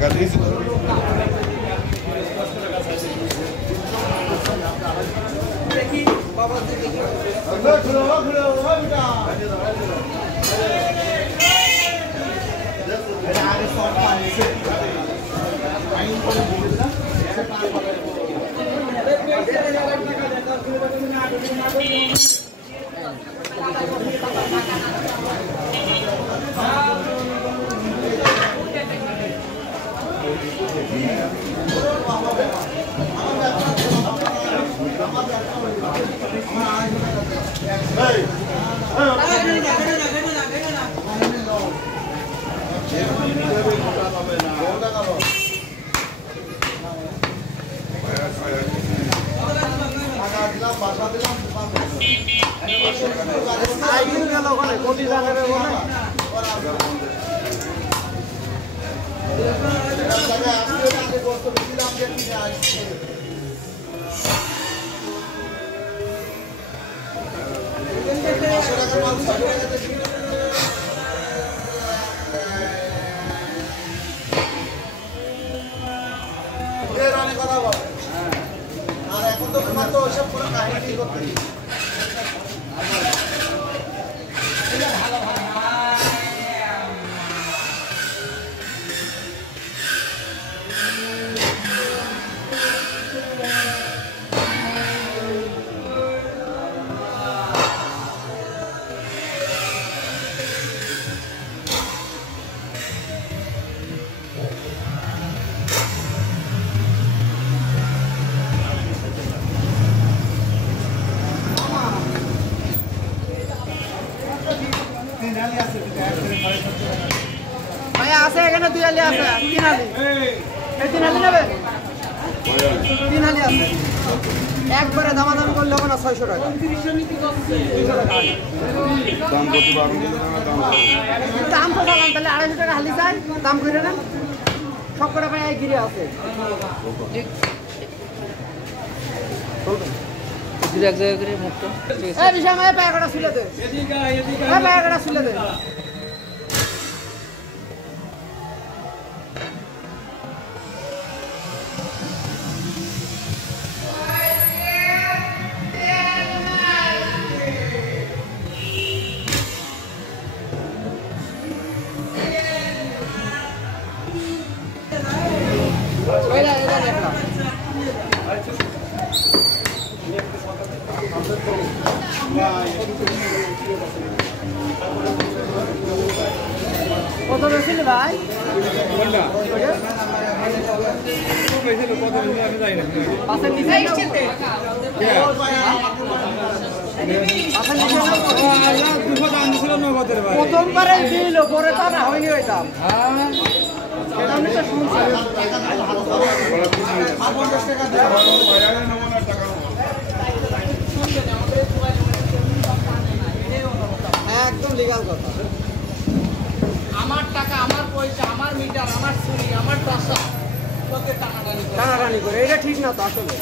টাকা দিয়েছি তো দেখি বাবা দেখি ঘুরে ঘুরে বেটা এটা আগে শর্ট পাইছে টাইম করে বলে দিলাম এখন তো তোমার তো ওইসব কোনো কাহিনী করতে ভাইয়া আছে এখানে দুই আলি আছে তিন আলি এই তিন আলি নেবে তিন আলি আছে একবারে দামাদামি করলে হবে না 600 টাকা দাম তো বললাম তাহলে 250 টাকা হালি চাই দাম করে নেন সব করে ভাই গিরে আছে এক জায়গা করে মুক্ত এই বিষয় আমায় পায়গাটা ছিলে দে এই পায়গাটা ছিলে দে কত বেশি ভাই কোনটা প্রথমবারে দিল পরে তো না হয়নি ওইটা আমি তো শুনছি একদম লিগাল কথা আমার টাকা আমার পয়সা আমার মিটার আমার চুরি আমার দশা তোকে টানাটানি করে এটা ঠিক না তো আসলে